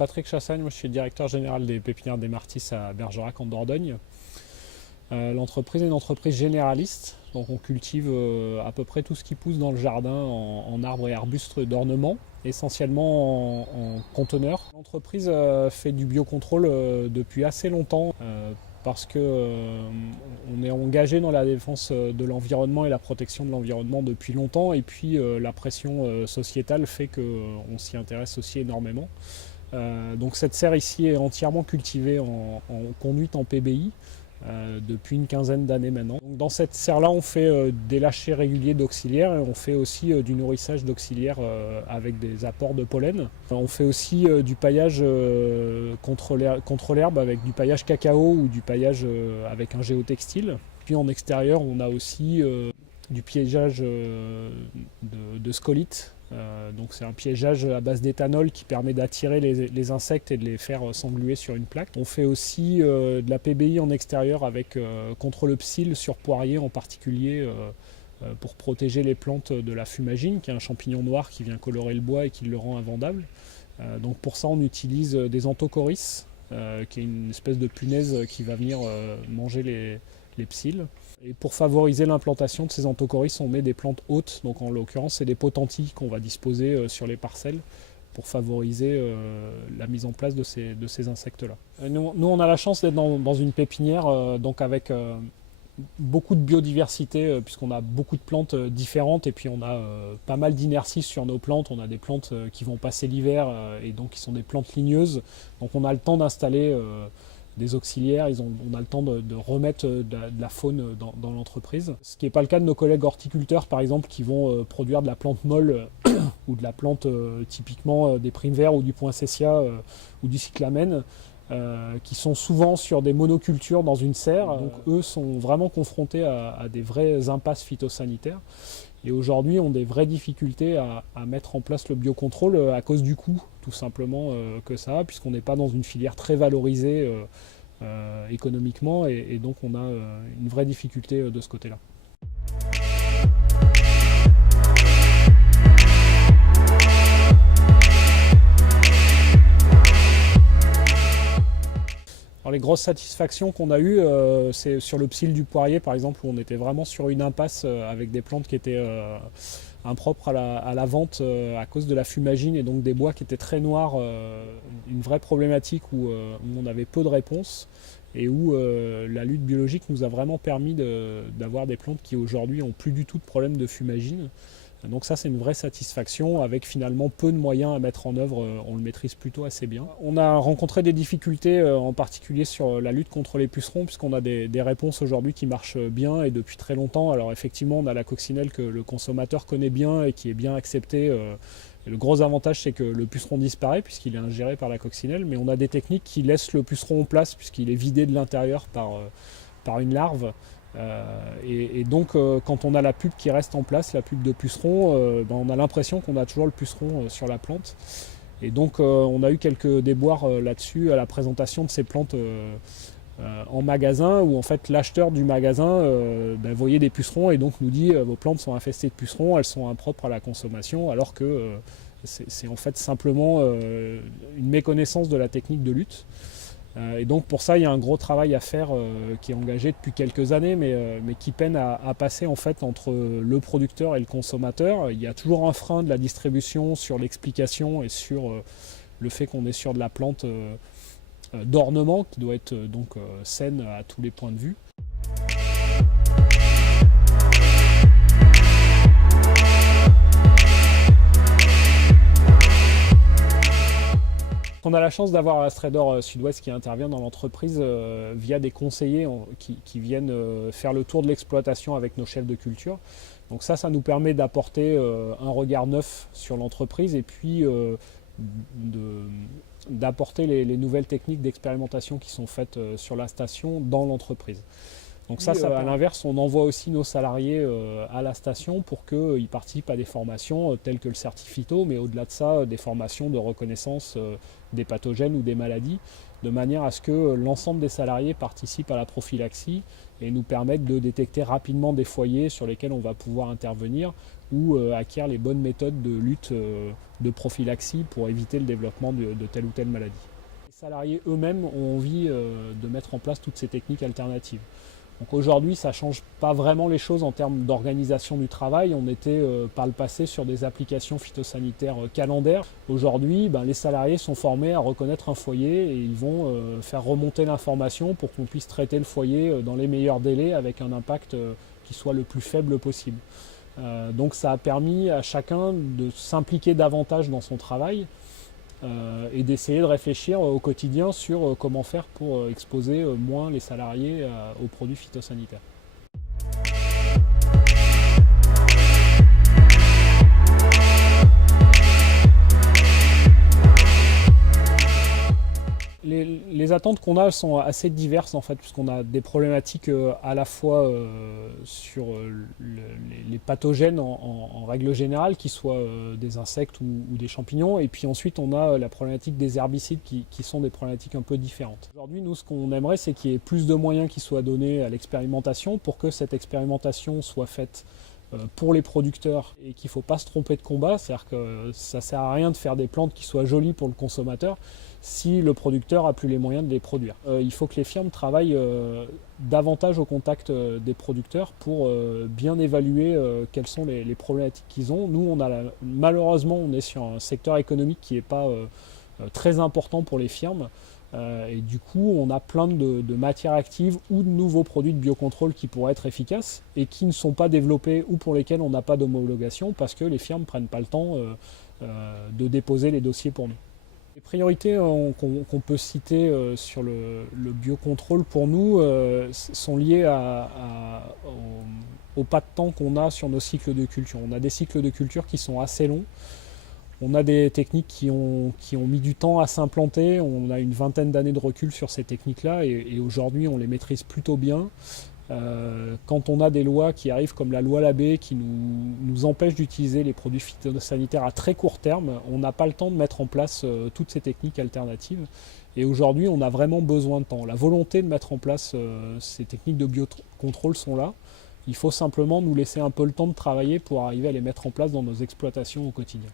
Patrick Chassagne, moi je suis directeur général des pépinières des Martis à Bergerac en Dordogne. L'entreprise est une entreprise généraliste, donc on cultive à peu près tout ce qui pousse dans le jardin en arbres et arbustes d'ornement, essentiellement en conteneurs. L'entreprise fait du biocontrôle depuis assez longtemps parce qu'on est engagé dans la défense de l'environnement et la protection de l'environnement depuis longtemps, et puis la pression sociétale fait qu'on s'y intéresse aussi énormément. Donc cette serre ici est entièrement cultivée en conduite en PBI depuis une quinzaine d'années maintenant. Donc dans cette serre-là, on fait des lâchers réguliers d'auxiliaires et on fait aussi du nourrissage d'auxiliaires avec des apports de pollen. On fait aussi du paillage contre l'herbe avec du paillage cacao ou du paillage avec un géotextile. Puis en extérieur, on a aussi du piégeage de scolytes. Donc c'est un piégeage à base d'éthanol qui permet d'attirer les insectes et de les faire s'engluer sur une plaque. On fait aussi de la PBI en extérieur avec contre le psylle sur poirier en particulier pour protéger les plantes de la fumagine, qui est un champignon noir qui vient colorer le bois et qui le rend invendable. Donc pour ça on utilise des anthocoris, qui est une espèce de punaise qui va venir manger les psylles. Et pour favoriser l'implantation de ces anthocoris, on met des plantes hautes, donc en l'occurrence c'est des potentilles qu'on va disposer sur les parcelles pour favoriser la mise en place de ces insectes-là. Nous, on a la chance d'être dans une pépinière donc avec beaucoup de biodiversité puisqu'on a beaucoup de plantes différentes et puis on a pas mal d'inertie sur nos plantes. On a des plantes qui vont passer l'hiver et donc qui sont des plantes ligneuses. Donc on a le temps d'installer des auxiliaires, on a le temps de remettre de la faune dans l'entreprise. Ce qui n'est pas le cas de nos collègues horticulteurs par exemple qui vont produire de la plante molle ou de la plante typiquement des primes verts ou du poinsettia ou du cyclamen qui sont souvent sur des monocultures dans une serre. Donc eux sont vraiment confrontés à des vraies impasses phytosanitaires et aujourd'hui ont des vraies difficultés à mettre en place le biocontrôle à cause du coût tout simplement que ça a, puisqu'on n'est pas dans une filière très valorisée économiquement et donc on a une vraie difficulté de ce côté-là. Alors les grosses satisfactions qu'on a eues, c'est sur le psylle du poirier par exemple, où on était vraiment sur une impasse avec des plantes qui étaient impropres à la vente à cause de la fumagine et donc des bois qui étaient très noirs, une vraie problématique où on avait peu de réponses et où la lutte biologique nous a vraiment permis d'avoir des plantes qui aujourd'hui n'ont plus du tout de problème de fumagine. Donc ça c'est une vraie satisfaction avec finalement peu de moyens à mettre en œuvre, on le maîtrise plutôt assez bien. On a rencontré des difficultés en particulier sur la lutte contre les pucerons puisqu'on a des réponses aujourd'hui qui marchent bien et depuis très longtemps. Alors effectivement on a la coccinelle que le consommateur connaît bien et qui est bien acceptée. Et le gros avantage c'est que le puceron disparaît puisqu'il est ingéré par la coccinelle, mais on a des techniques qui laissent le puceron en place puisqu'il est vidé de l'intérieur par une larve. Et donc quand on a la pupe qui reste en place, la pupe de puceron, on a l'impression qu'on a toujours le puceron sur la plante. Et donc on a eu quelques déboires là-dessus à la présentation de ces plantes en magasin, où en fait l'acheteur du magasin voyait des pucerons et donc nous dit vos plantes sont infestées de pucerons, elles sont impropres à la consommation, alors que c'est en fait simplement une méconnaissance de la technique de lutte. Et donc pour ça il y a un gros travail à faire qui est engagé depuis quelques années mais qui peine à passer en fait entre le producteur et le consommateur. Il y a toujours un frein de la distribution sur l'explication et sur le fait qu'on est sur de la plante d'ornement qui doit être donc saine à tous les points de vue. On a la chance d'avoir Astrador Sud-Ouest qui intervient dans l'entreprise via des conseillers qui viennent faire le tour de l'exploitation avec nos chefs de culture. Donc ça nous permet d'apporter un regard neuf sur l'entreprise et puis d'apporter les nouvelles techniques d'expérimentation qui sont faites sur la station dans l'entreprise. Donc ça, à l'inverse, on envoie aussi nos salariés à la station pour qu'ils participent à des formations telles que le certifito, mais au-delà de ça, des formations de reconnaissance des pathogènes ou des maladies, de manière à ce que l'ensemble des salariés participent à la prophylaxie et nous permettent de détecter rapidement des foyers sur lesquels on va pouvoir intervenir ou acquérir les bonnes méthodes de lutte de prophylaxie pour éviter le développement de telle ou telle maladie. Les salariés eux-mêmes ont envie de mettre en place toutes ces techniques alternatives. Donc aujourd'hui, ça ne change pas vraiment les choses en termes d'organisation du travail. On était par le passé sur des applications phytosanitaires calendaires. Aujourd'hui, les salariés sont formés à reconnaître un foyer et ils vont faire remonter l'information pour qu'on puisse traiter le foyer dans les meilleurs délais avec un impact qui soit le plus faible possible. Donc ça a permis à chacun de s'impliquer davantage dans son travail et d'essayer de réfléchir au quotidien sur comment faire pour exposer moins les salariés aux produits phytosanitaires. Les attentes qu'on a sont assez diverses en fait, puisqu'on a des problématiques à la fois sur les pathogènes en règle générale, qu'ils soient des insectes ou des champignons, et puis ensuite on a la problématique des herbicides qui sont des problématiques un peu différentes. Aujourd'hui, nous, ce qu'on aimerait, c'est qu'il y ait plus de moyens qui soient donnés à l'expérimentation pour que cette expérimentation soit faite pour les producteurs et qu'il ne faut pas se tromper de combat, c'est-à-dire que ça ne sert à rien de faire des plantes qui soient jolies pour le consommateur si le producteur n'a plus les moyens de les produire. Il faut que les firmes travaillent davantage au contact des producteurs pour bien évaluer quelles sont les problématiques qu'ils ont. Nous, malheureusement, on est sur un secteur économique qui n'est pas très important pour les firmes. Et du coup, on a plein de matières actives ou de nouveaux produits de biocontrôle qui pourraient être efficaces et qui ne sont pas développés ou pour lesquels on n'a pas d'homologation parce que les firmes ne prennent pas le temps de déposer les dossiers pour nous. Les priorités qu'on peut citer sur le biocontrôle pour nous sont liées au pas de temps qu'on a sur nos cycles de culture. On a des cycles de culture qui sont assez longs. On a des techniques qui ont mis du temps à s'implanter. On a une vingtaine d'années de recul sur ces techniques-là et aujourd'hui on les maîtrise plutôt bien. Quand on a des lois qui arrivent comme la loi Labbé qui nous empêche d'utiliser les produits phytosanitaires à très court terme, on n'a pas le temps de mettre en place toutes ces techniques alternatives. Et aujourd'hui, on a vraiment besoin de temps. La volonté de mettre en place ces techniques de biocontrôle sont là. Il faut simplement nous laisser un peu le temps de travailler pour arriver à les mettre en place dans nos exploitations au quotidien.